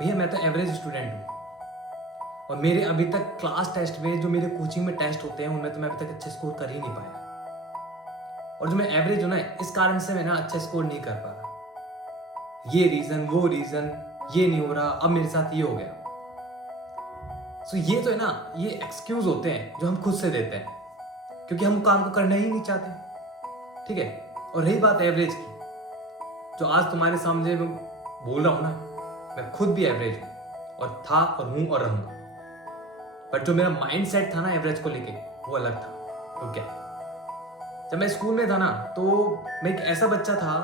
भैया मैं तो एवरेज स्टूडेंट हूँ और मेरे अभी तक क्लास टेस्ट में जो मेरे कोचिंग में टेस्ट होते हैं उनमें तो मैं अभी तक अच्छे स्कोर कर ही नहीं पाया। और जो मैं एवरेज हूँ ना, इस कारण से मैं ना अच्छा स्कोर नहीं कर पा रहा। ये रीजन वो रीजन, ये नहीं हो रहा, अब मेरे साथ ये हो गया। सो ये तो है ना, ये एक्सक्यूज होते हैं जो हम खुद से देते हैं क्योंकि हम काम को करना ही नहीं चाहते। ठीक है। और रही बात एवरेज की, जो आज तुम्हारे सामने मैं बोल रहा हूं ना, मैं खुद भी एवरेज हूं और था और हूं और रहूंगा। बट जो मेरा माइंड सेट था ना एवरेज को लेके, वो अलग था। तो क्या, जब मैं स्कूल में था ना तो मैं एक ऐसा बच्चा था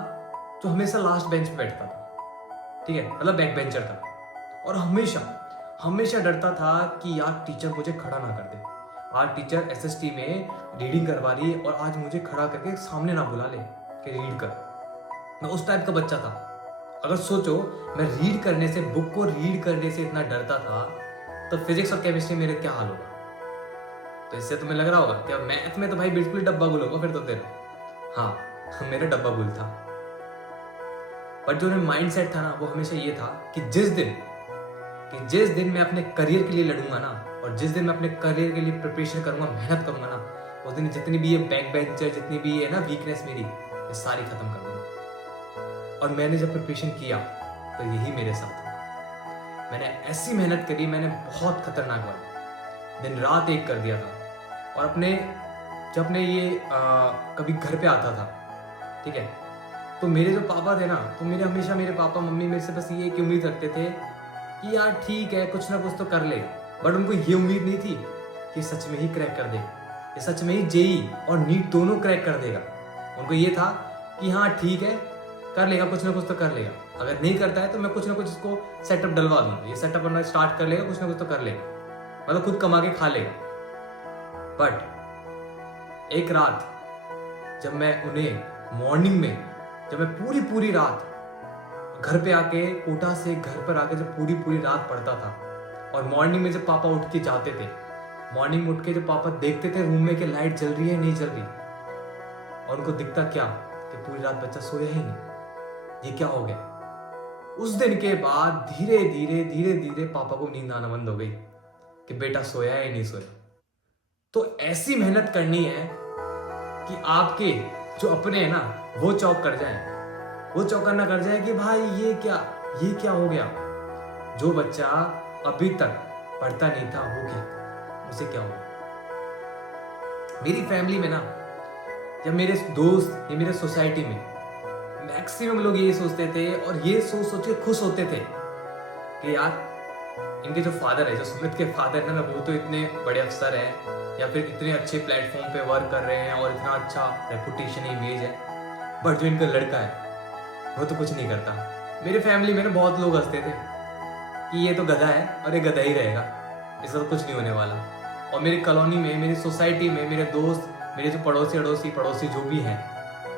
जो हमेशा लास्ट बेंच पे बैठता था। ठीक है, मतलब बैक बेंचर था। और हमेशा हमेशा डरता था कि यार टीचर मुझे खड़ा ना कर दे। आज टीचर एसएसटी में रीडिंग करवा रही है और आज मुझे खड़ा करके सामने ना बुला ले कि रीड कर। मैं उस टाइप का बच्चा था। अगर सोचो, मैं रीड करने से, बुक को रीड करने से इतना डरता था, तो फिजिक्स और केमिस्ट्री मेरे क्या हाल होगा। तो इससे तुम्हें लग रहा होगा कि अब मैथ में तो भाई बिल्कुल ही डब्बा गुल होगा फिर तो तेरा। हाँ, मेरा डब्बा गुल था। बट जो मेरा माइंड सेट था ना, वो हमेशा ये था कि जिस दिन मैं अपने करियर के लिए लड़ूंगा ना, और जिस दिन मैं अपने करियर के लिए प्रिपरेशन करूंगा, मेहनत करूंगा ना, उस दिन जितनी भी ये बैक बेंचर, जितनी भी है ना वीकनेस मेरी, ये सारी खत्म कर दूंगा। और मैंने जब प्रिपरेशन किया तो यही मेरे साथ हुआ। मैंने ऐसी मेहनत करी, मैंने बहुत खतरनाक वाला दिन रात एक कर दिया था। और जब मैं ये कभी घर पे आता था, ठीक है, तो मेरे जो पापा थे ना, तो हमेशा मेरे पापा मम्मी मेरे से बस ये एक उम्मीद रखते थे कि यार ठीक है, कुछ ना कुछ तो कर ले। बट उनको ये उम्मीद नहीं थी कि सच में ही क्रैक कर दे, ये सच में ही जेई और नीट दोनों क्रैक कर देगा। उनको ये था कि हाँ ठीक है, कर लेगा, कुछ ना कुछ तो कर लेगा। अगर नहीं करता है तो मैं कुछ ना कुछ इसको सेटअप डलवा दूंगा, ये सेटअप बनना स्टार्ट कर लेगा, कुछ ना कुछ तो कर लेगा, मतलब खुद कमा के खा लेगा। बट एक रात जब मैं उन्हें मॉर्निंग में, जब मैं पूरी रात घर पे आके, कोटा से घर पर आके जब पूरी रात पढ़ता था, और मॉर्निंग में जब पापा उठ के जाते थे, मॉर्निंग में उठ के जब पापा देखते थे रूम में कि लाइट जल रही है नहीं जल रही, और उनको दिखता क्या कि पूरी रात बच्चा सोया ही नहीं, ये क्या हो गया। उस दिन के बाद धीरे धीरे पापा को नींद आना बंद हो गई कि बेटा सोया है या नहीं सोया। तो ऐसी मेहनत करनी है कि आपके जो अपने हैं ना, वो चौक कर जाए, वो चौकन्ना कर जाए कि भाई ये क्या हो गया। जो बच्चा अभी तक पढ़ता नहीं था वो क्या, उसे क्या हुआ। मेरी फैमिली में ना, या मेरे दोस्त या मेरे सोसाइटी में मैक्सिमम लोग ये सोचते थे और ये सोच के खुश होते थे कि यार इनके जो फादर है, जो सुमित के फादर है ना, वो तो इतने बड़े अफसर हैं या फिर इतने अच्छे प्लेटफॉर्म पे वर्क कर रहे हैं और इतना अच्छा रेपुटेशन इमेज है, बट जो इनका लड़का है वो तो कुछ नहीं करता। मेरे फैमिली में ना बहुत लोग हंसते थे कि ये तो गधा है और ये गधा ही रहेगा, इसका तो कुछ नहीं होने वाला। और मेरी कॉलोनी में, मेरी सोसाइटी में, मेरे दोस्त, मेरे जो पड़ोसी जो भी हैं,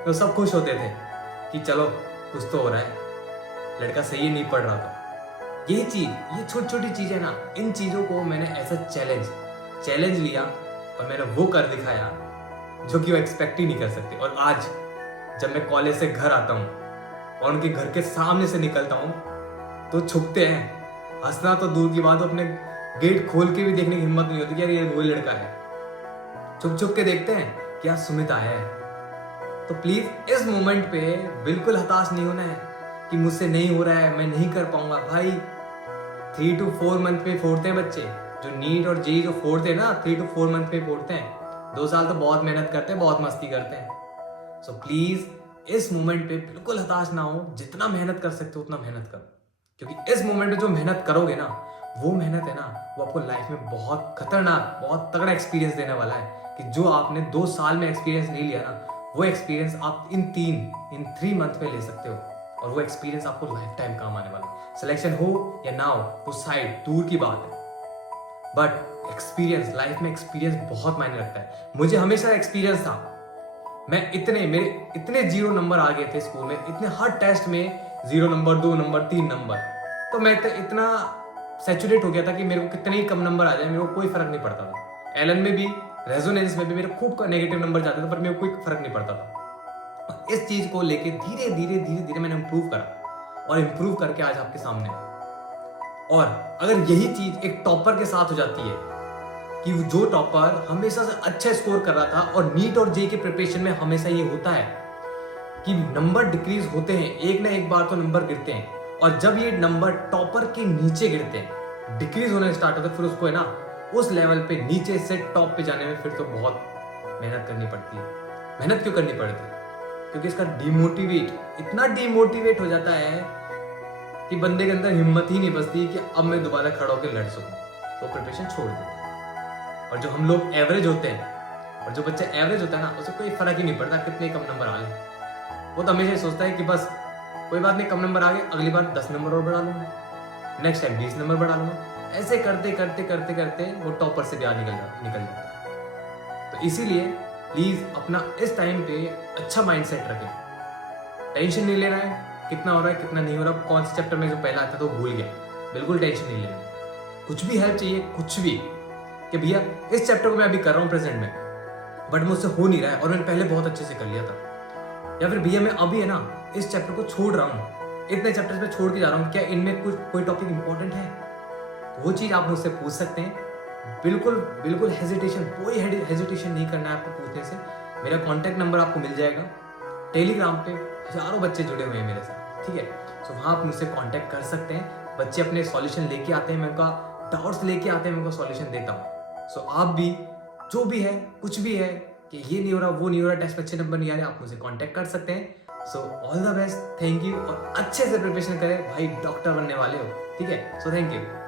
तो सब खुश होते थे कि चलो कुछ तो हो रहा है, लड़का सही नहीं पढ़ रहा था। ये छोटी छोटी चीजें ना, इन चीजों को मैंने ऐसा चैलेंज लिया और मैंने वो कर दिखाया जो कि वो एक्सपेक्ट ही नहीं कर सकते। और आज जब मैं कॉलेज से घर आता हूँ और उनके घर के सामने से निकलता हूँ तो छुपते हैं, हंसना तो दूर की बात, अपने गेट खोल के भी देखने की हिम्मत नहीं होती कि यार ये वही लड़का है। छुप के देखते हैं कि यार सुमित आया है। तो प्लीज इस मोमेंट पे बिल्कुल हताश नहीं होना है कि मुझसे नहीं हो रहा है, मैं नहीं कर पाऊंगा। भाई 3 to 4 मंथ में फोड़ते हैं बच्चे, जो नीट और जेई जो फोड़ते हैं ना, 3 to 4 मंथ में फोड़ते हैं। 2 साल तो बहुत मेहनत करते हैं, बहुत मस्ती करते हैं। सो प्लीज इस मोमेंट पे बिल्कुल हताश ना हो, जितना मेहनत कर सकते हो उतना मेहनत करो, क्योंकि इस मोमेंट पे जो मेहनत करोगे ना, वो मेहनत है ना, वो आपको लाइफ में बहुत खतरनाक, बहुत तगड़ा एक्सपीरियंस देने वाला है। कि जो आपने 2 साल में एक्सपीरियंस नहीं लिया ना, वो एक्सपीरियंस आप इन 3 मंथ में ले सकते हो, और वो एक्सपीरियंस आपको लाइफ टाइम काम आने वाला है। सिलेक्शन हो या ना हो, वो साइड दूर की बात है, बट एक्सपीरियंस, लाइफ में एक्सपीरियंस बहुत मायने रखता है। मुझे हमेशा एक्सपीरियंस था। मेरे इतने 0 नंबर आ गए थे स्कूल में, इतने हर टेस्ट में 0 नंबर, 2 नंबर, 3 नंबर, तो मैं इतना सैचुरेट हो गया था कि मेरे को कितने ही कम नंबर आ जाए मेरे को कोई फर्क नहीं पड़ता था। एलन में भी, रेजोनेंस में भी मेरे खूब नेगेटिव नंबर जाते थे, पर मेरे को कोई फर्क नहीं पड़ता था। इस चीज को लेके धीरे धीरे मैंने इंप्रूव करा, और इंप्रूव करके आज आपके सामने। और अगर यही चीज एक टॉपर के साथ हो जाती है कि जो टॉपर हमेशा से अच्छा स्कोर कर रहा था, और नीट और जे के प्रिपरेशन में हमेशा ये होता है कि नंबर डिक्रीज होते हैं, एक ना एक बार तो नंबर गिरते हैं, और जब ये नंबर टॉपर के नीचे गिरते हैं, डिक्रीज होना स्टार्ट होता है, फिर उसको है ना उस लेवल पे नीचे से टॉप पे जाने में फिर तो बहुत मेहनत करनी पड़ती है। मेहनत क्यों करनी पड़ती है? क्योंकि इसका इतना डिमोटिवेट हो जाता है कि बंदे के अंदर हिम्मत ही नहीं बचती कि अब मैं दोबारा खड़ा होकर लड़ सकूं, तो प्रिपरेशन छोड़ देता है। और जो हम लोग एवरेज होते हैं, और जो बच्चा एवरेज होता है ना, उसे कोई फर्क ही नहीं पड़ता कितने कम नंबर आ ले, वो तो हमेशा सोचता है कि बस कोई बात नहीं, कम नंबर आ गए, अगली बार 10 नंबर और बढ़ा लूंगा, नेक्स्ट टाइम 20 नंबर बढ़ा लूंगा। ऐसे करते करते करते करते वो टॉपर से भी आगे निकल जाता है। तो इसीलिए प्लीज अपना इस टाइम पे अच्छा माइंडसेट रखें। टेंशन नहीं लेना है कितना हो रहा है कितना नहीं हो रहा, कौन से चैप्टर में जो पहला आता तो भूल गया, बिल्कुल टेंशन नहीं लेना। कुछ भी हेल्प चाहिए, कुछ भी, कि भैया इस चैप्टर को मैं अभी कर रहा हूँ प्रेजेंट में, बट मुझसे हो नहीं रहा है और मैंने पहले बहुत अच्छे से कर लिया था, या फिर भैया मैं अभी है ना इस चैप्टर को छोड़ रहा हूँ, इतने चैप्टर्स में छोड़ के जा रहा हूँ, क्या इनमें कुछ कोई टॉपिक इंपॉर्टेंट है, तो वो चीज़ आप मुझसे पूछ सकते हैं। बिल्कुल बिल्कुल कोई हेजिटेशन नहीं करना है आपको पूछने से। मेरा कॉन्टैक्ट नंबर आपको मिल जाएगा, टेलीग्राम पे हजारों बच्चे जुड़े हुए हैं मेरे साथ, ठीक है। सो वहाँ आप मुझसे कॉन्टैक्ट कर सकते हैं। बच्चे अपने सॉल्यूशन लेके आते हैं, मैं उनका डाउट्स लेके आते हैं, मैं उनका सॉल्यूशन देता हूँ। सो आप भी जो भी है, कुछ भी है कि ये नहीं हो रहा, वो नहीं हो रहा, टेस्ट में अच्छे नंबर नहीं आ रहे, आप मुझे कॉन्टैक्ट कर सकते हैं। So all the best, thank you, और अच्छे से प्रिपरेशन करें भाई, डॉक्टर बनने वाले हो, ठीक है। So thank you.